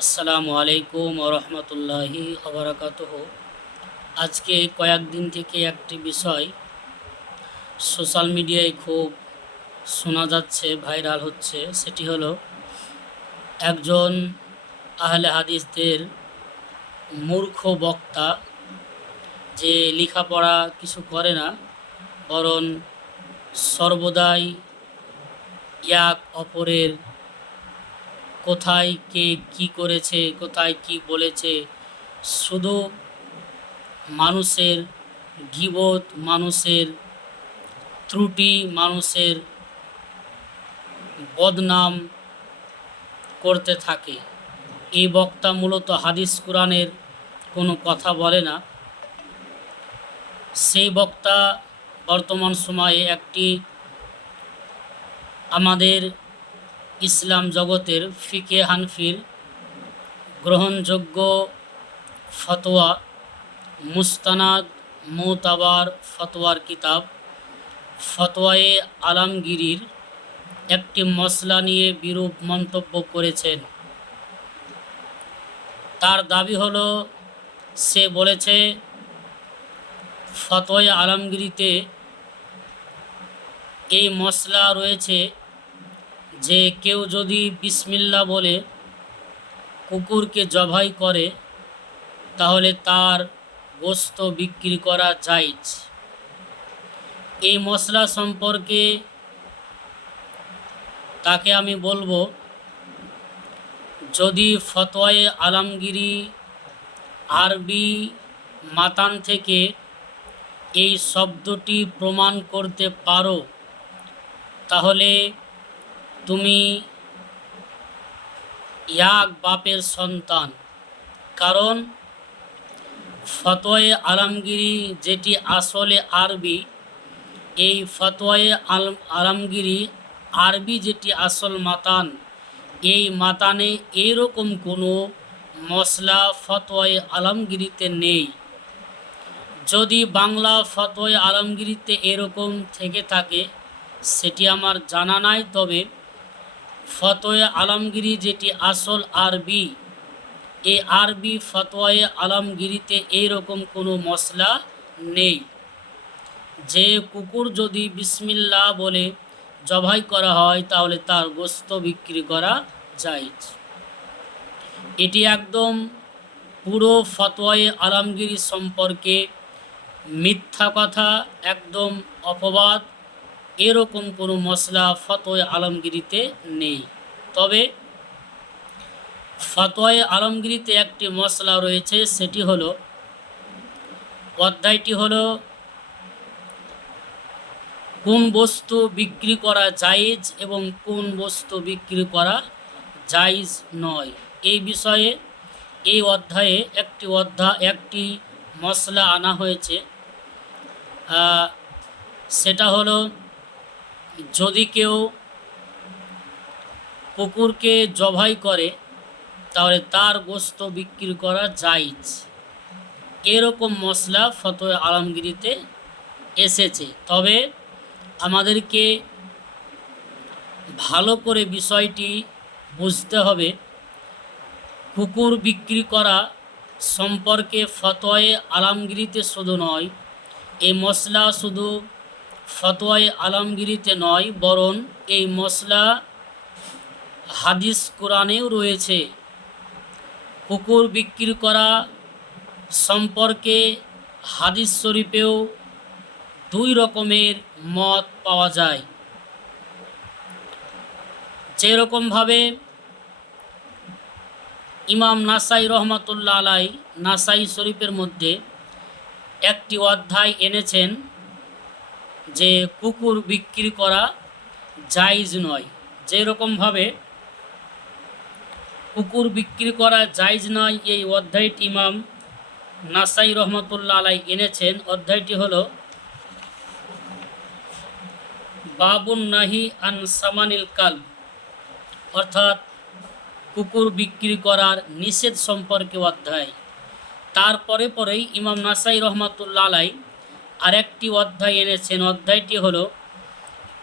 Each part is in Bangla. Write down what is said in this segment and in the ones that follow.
আসসালামু আলাইকুম ওরহমতুল্লাহি ওবরাকাতুহ। আজকে কয়েকদিন থেকে একটি বিষয় সোশ্যাল মিডিয়ায় খুব শোনা যাচ্ছে, ভাইরাল হচ্ছে। সেটি হলো একজন আহলে হাদিসদের মূর্খ বক্তা, যে লেখাপড়া কিছু করে না, বরং সর্বদাই এক অপরের কোথায় কে কি করেছে, কোথায় কি বলেছে, শুধু মানুষের গীবত, মানুষের ত্রুটি, মানুষের বদনাম করতে থাকে। এই বক্তা মূলত হাদিস কোরআনের কোনো কথা বলে না। সেই বক্তা বর্তমান সময়ে একটি আমাদের ইসলাম জগতের ফিকে হানফির গ্রহণযোগ্য ফতোয়া, মুস্তানাদ মুতাবার ফতোয়ার কিতাব ফতোয়ায়ে আলমগীরির একটি মসলা নিয়ে বিরূপ মন্তব্য করেছেন। তার দাবি হলো, সে বলেছে ফতোয়ায়ে আলমগীরিতে এই মসলা রয়েছে যে কেউ যদি বিসমিল্লাহ বলে কুকুরকে জবাই করে তাহলে তার গোশত বিক্রি করা জায়েজ। এই মসলা সম্পর্কে তাকে আমি বলবো, যদি ফতোয়ায়ে আলমগীরি আরবি মাতান থেকে এই শব্দটি প্রমাণ করতে পারো তাহলে তুমি এক বাপের সন্তান। কারণ ফতোয়ায়ে আলমগীরি যেটি আসলে আরবি, এই ফতোয়ায়ে আলমগীরি আরবি যেটি আসল মাতান, এই মাতানে এইরকম কোনো মসলা ফতোয়ায়ে আলমগীরিতে নেই। যদি বাংলা ফতোয়ায়ে আলমগীরিতে এরকম থেকে থাকে সেটি আমার জানা নাই, তবে ফতোয়ায়ে আলমগীরি যেটি আসল আরবি, এই আরবি ফতোয়ায়ে আলমগীরিতে এইরকম কোনো মসলা নেই যে কুকুর যদি বিসমিল্লাহ বলে জবাই করা হয় তাহলে তার গোশত বিক্রি করা জায়েজ। এটি একদম পুরো ফতোয়ায়ে আলমগীরি সম্পর্কে মিথ্যা কথা, একদম অপবাদ। এরকম কোনো মসলা ফতোয়ায়ে আলমগীরিতে নেই। তবে ফতোয়ায়ে আলমগীরিতে একটি মসলা রয়েছে, সেটি হলো, অধ্যায়টি হলো কোন বস্তু বিক্রি করা জায়েজ এবং কোন বস্তু বিক্রি করা জায়েজ নয়। এই বিষয়ে এই অধ্যায়ে একটি মসলা আনা হয়েছে। সেটা হলো, যদি কেউ কুকুরকে জবাই করে তাহলে তার গোশত বিক্রি করা জায়েজ। এরকম মসলা ফতোয়া আলমগীরিতে এসেছে। তবে আমাদেরকে ভালো করে বিষয়টি বুঝতে হবে। কুকুর বিক্রি করা সম্পর্কে ফতোয়ায়ে আলমগীরিতে শুধু নয়, এই মসলা শুধু ফতোয়ায়ে আলমগীরিতে নয়, বরং এই মসলা হাদিস কোরআনেও রয়েছে। কুকুর বিক্রি করা সম্পর্কে হাদিস শরীফেও দুই রকমের মত পাওয়া যায়। যেরকমভাবে ইমাম নাসাই রহমাতুল্লাহ আলাই নাসাই শরীফের মধ্যে একটি অধ্যায় এনেছেন যে কুকুর বিক্রি করা জায়েজ নয়। যেরকমভাবে কুকুর বিক্রি করা জায়েজ নয়, এই অধ্যায়টি ইমাম নাসাই রহমাতুল্লাহ আলাই এনেছেন। অধ্যায়টি হলো বাবুন নাহি আন সামানিল কালব, অর্থাৎ কুকুর বিক্রি করার নিষেধ সম্পর্কে অধ্যায়। তারপরে পরেই ইমাম নাসাই রহমাতুল্লাহ আলাই আরেকটি অধ্যায় এনেছেন। অধ্যায়টি হলো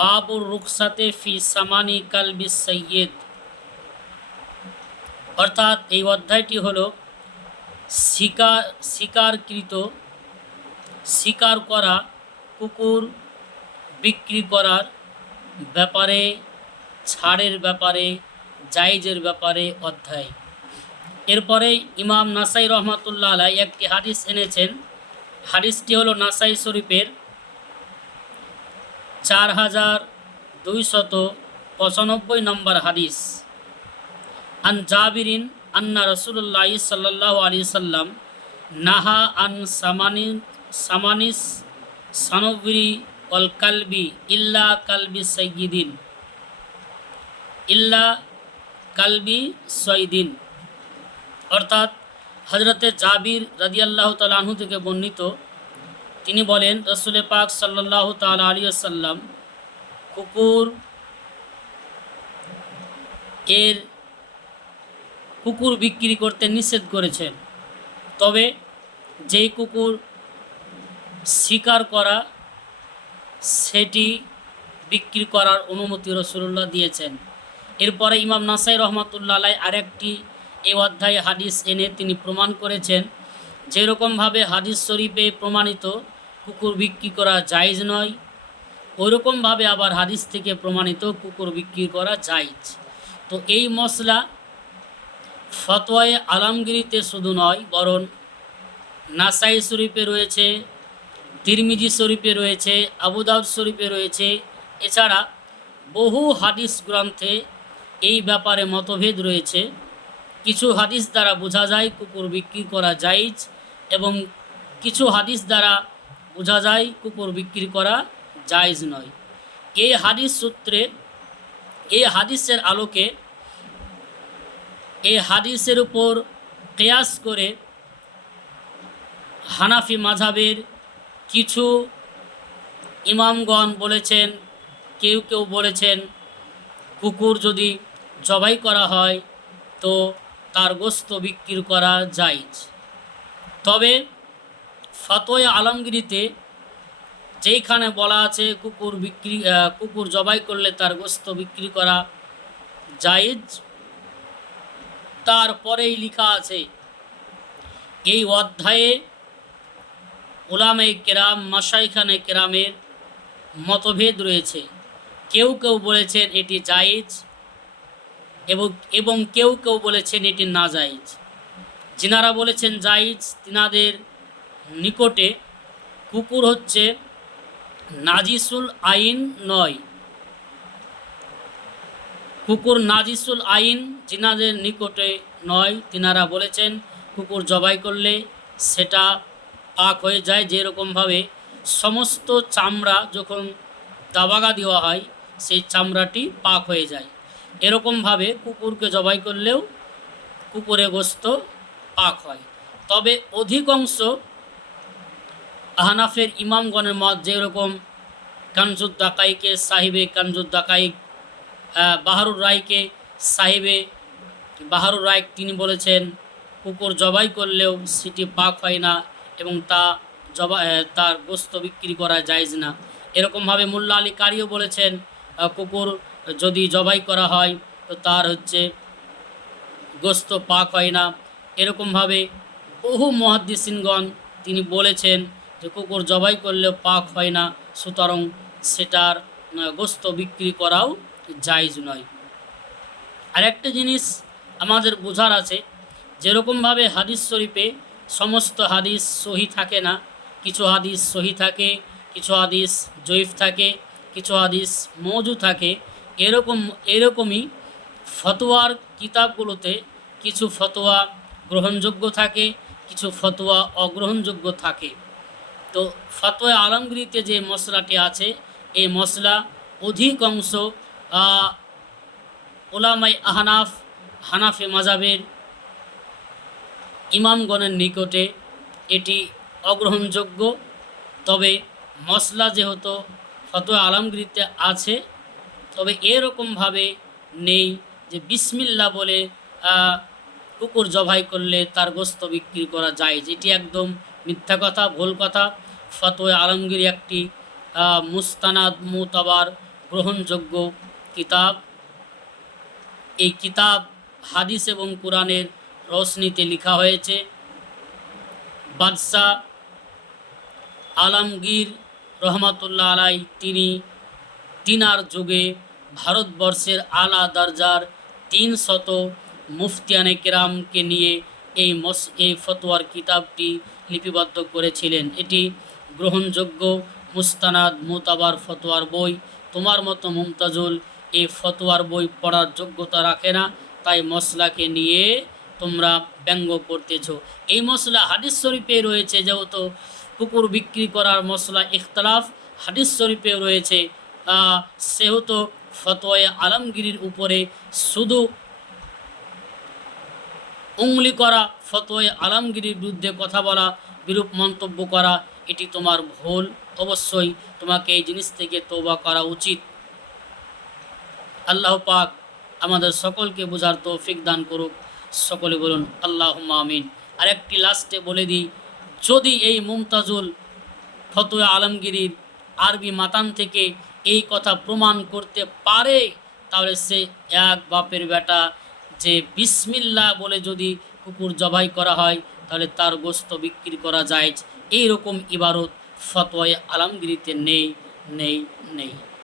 বাবুর রুকসাতে ফি সামানি কালবি সৈয়দ, অর্থাৎ এই অধ্যায়টি হলো শিকার করা কুকুর বিক্রি করার ব্যাপারে, ছাড়ের ব্যাপারে, জায়েজের ব্যাপারে অধ্যায়। এরপরে ইমাম নাসাই রহমাতুল্লাহ আলাই একটি হাদিস এনেছেন। হাদিসটি হলো নাসাই শরীফের 4295 নম্বর হাদিস। আন জাবিরিন আন্না রসুল্লাহ সাল্লাল্লাহু আলাইহি সাল্লাম নাহা আন সামানিস সানবিরি অল কালবি ইল্লা কালবি সৈদিন। অর্থাৎ হজরতে জাবির রাদিয়াল্লাহু তাআলা আনহু থেকে বর্ণিত, তিনি বলেন রসুল পাক সাল্লাল্লাহু তাআলা আলাইহি ওয়াসাল্লাম কুকুর বিক্রি করতে নিষেধ করেছেন। তবে যেই কুকুর শিকার করা সেটি বিক্রি করার অনুমতি রাসূলুল্লাহ দিয়েছেন। এরপরে ইমাম নাসাই রহমাতুল্লাহ আলাই আরেকটি এই অধ্যায়ে হাদিস এনে তিনি প্রমাণ করেছেন, যেরকমভাবে হাদিস শরীফে প্রমাণিত কুকুর বিক্রি করা জায়েজ নয়, ওইরকমভাবে আবার হাদিস থেকে প্রমাণিত কুকুর বিক্রি করা জায়েজ। তো এই মশলা ফতোয়ায়ে আলমগীরিতে শুধু নয়, বরং নাসাই শরীফে রয়েছে, তিরমিজি শরীফে রয়েছে, আবু দাউদ শরীফে রয়েছে। এছাড়া বহু হাদিস গ্রন্থে এই ব্যাপারে মতভেদ রয়েছে। কিছু হাদিস দ্বারা বোঝা যায় কুকুর বিক্রি করা জায়েজ, এবং কিছু হাদিস দ্বারা বোঝা যায় কুকুর বিক্রি করা জায়েজ নয়। এই হাদিস সূত্রে, এই হাদিসের আলোকে, এই হাদিসের উপর কিয়াস করে হানাফি মাযহাবের কিছু ইমামগণ বলেছেন, কেউ কেউ বলেছেন কুকুর যদি জবাই করা হয় তো তার গোশত বিক্রি করা জায়েজ। তবে ফতোয়া আলমগীরিতে যেইখানে বলা আছে কুকুর জবাই করলে তার গোশত বিক্রি করা জায়েজ, তারপরেই লেখা আছে এই অধ্যায়ে উলামায়ে কেরাম, মাশায়েখানে কেরামের মতভেদ রয়েছে। কেউ কেউ বলেছেন এটি জায়েজ এবং কেউ কেউ বলেছেন এটি না জায়েজ। যিনারা বলেছেন জায়েজ, তিনাদের নিকটে কুকুর হচ্ছে নাজিসুল আইন নয়। কুকুর নাজিসুল আইন যিনাদের নিকটে নয়, তিনারা বলেছেন কুকুর জবাই করলে সেটা পাক হয়ে যায়। যেরকমভাবে সমস্ত চামড়া যখন দাবাগা দেওয়া হয় সেই চামড়াটি পাক হয়ে যায়, এরকমভাবে কুকুরকে জবাই করলেও কুকুরের গোশত পাক হয়। তবে অধিকাংশ আহনাফের ইমামগণের মত, যেরকম কানজুদ্দাকাইকে সাহিবে কানজুদ্দাকাইক, বাহারুর রায়কে সাহিবে বাহারুর রায়, তিনি বলেছেন কুকুর জবাই করলেও সেটি পাক হয় না এবং তার গোশত বিক্রি করা জায়েজ না। এরকমভাবে মোল্লা আলী কারিও বলেছেন কুকুর যদি জবাই করা হয় তো তার গোশত পাক হয় না। এরকমভাবে বহু মুহাদ্দিসিনগণ তিনি বলেছেন যে কুকুর জবাই করলেও পাক হয় না, সুতরাং সেটার গোশত বিক্রি করাও জায়েজ নয়। আরেকটা জিনিস আমাদের বোঝার আছে, যেরকমভাবে হাদিস শরীফে সমস্ত হাদিস সহি থাকে না, কিছু হাদিস সহি থাকে, কিছু হাদিস জয়ীফ থাকে, কিছু হাদিস মওজু থাকে। এরকমই ফতোয়ার কিতাবগুলোতে কিছু ফতোয়া গ্রহণযোগ্য থাকে, কিছু ফতোয়া অগ্রহণযোগ্য থাকে। তো ফতোয়া আলমগীরিতে যে মশলাটি আছে, এই মশলা অধিকাংশ উলামায়ে হানাফি মাযহাবের ইমামগণের নিকটে এটি অগ্রহণযোগ্য। তবে মশলা যেহেতু ফতোয়া আলমগীরিতে আছে, তবে এরকমভাবে নেই যে বিসমিল্লাহ বলে কুকুর জবাই করলে তার গোশত বিক্রি করা জায়েজ। এটি একদম মিথ্যা কথা, ভুল কথা। ফতোয়া আলমগীর একটি মুস্তানাদ, মুতাবার, গ্রহণযোগ্য কিতাব। এই কিতাব হাদিস এবং কোরআনের রোশনীতে লেখা হয়েছে। বাদশাহ আলমগীর রহমাতুল্লাহ আলাই তিনার যুগে ভারতবর্ষের আলা দরজার 300 মুফতিয়ানে কেরামকে নিয়ে এই ফতোয়ার কিতাবটি লিপিবদ্ধ করেছিলেন। এটি গ্রহণযোগ্য মুস্তানাদ মুতাবার ফতোয়ার বই। তোমার মতো মুমতাজুল এই ফতোয়ার বই পড়ার যোগ্যতা রাখে না, তাই মশলাকে নিয়ে তোমরা ব্যঙ্গ করতেছ। এই মশলা হাদিস শরীফে রয়েছে, যেহেতু কুকুর বিক্রি করার মশলা ইখতলাফ হাদিস শরীফে রয়েছে, সেহেতু ফতোয়ায়ে আলমগীরির উপরে শুধু উংলি করা, ফতোয়ায়ে আলমগীরির বিরুদ্ধে কথা বলা, বিরূপ মন্তব্য করা, এটি তোমার ভুল। অবশ্যই তোমাকে এই জিনিস থেকে তওবা করা উচিত। আল্লাহ পাক আমাদের সকলকে বোঝার তৌফিক দান করুক। সকলে বলুন আল্লাহুম্মা আমিন। আরেকটি লাস্টে বলে দিই, যদি এই মুমতাজুল ফতোয়া আলমগীরির আরবি মাতান থেকে এই কথা প্রমাণ করতে পারে, তাহলে সে এক বাপের বেটা, যে বিসমিল্লাহ বলে যদি কুকুর জবাই করা হয় তাহলে তার গোশত বিক্রি করা যায়, এইরকম ইবারত ফতোয়ায়ে আলমগীরিতে নেই।